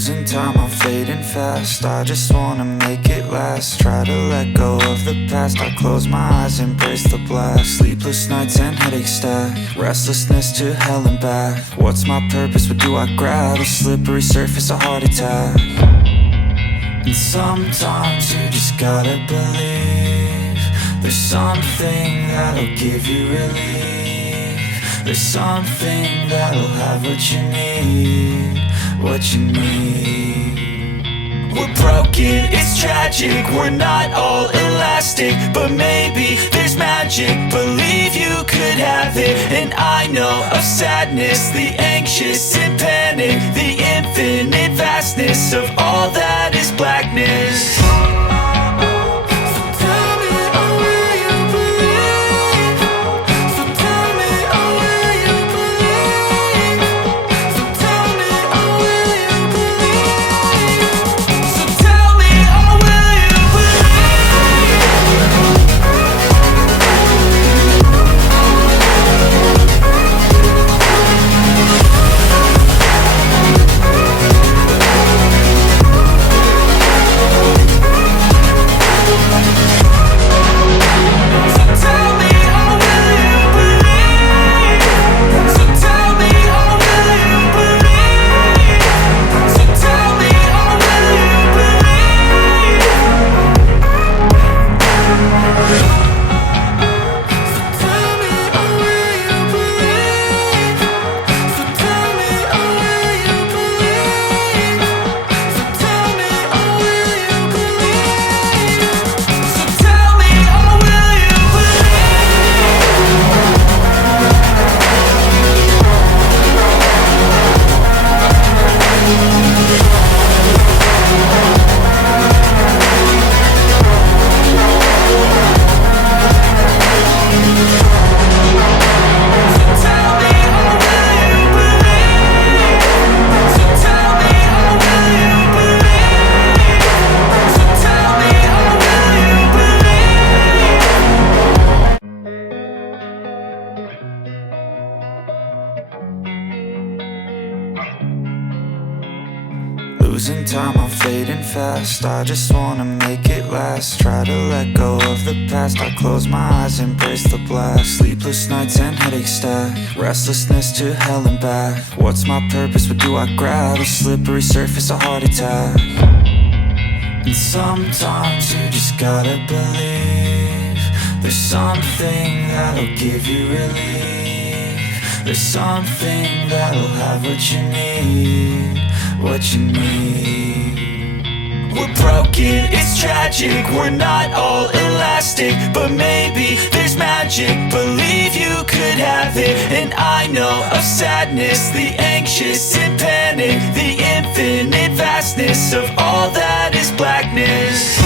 Losing time, I'm fading fast. I just wanna make it last. Try to let go of the past. I close my eyes, embrace the blast. Sleepless nights and headaches stack. Restlessness to hell and back. What's my purpose? What do I grab? A slippery surface, a heart attack. And sometimes you just gotta believe there's something that'll give you relief. There's something that'll have what you need. What you need. We're broken, it's tragic. We're not all elastic, but maybe there's magic. Believe you could have it. And I know of sadness, the anxious and panic, the infinite vastness of all that is blackness. Losing time, I'm fading fast. I just wanna make it last. Try to let go of the past. I close my eyes, embrace the blast. Sleepless nights and headaches stack. Restlessness to hell and back. What's my purpose? What do I grab? A slippery surface, a heart attack. And sometimes you just gotta believe there's something that'll give you relief. There's something that'll have what you need. What you need. We're broken, it's tragic. We're not all elastic, but maybe there's magic. Believe you could have it. And I know of sadness, the anxious and panic, the infinite vastness of all that is blackness.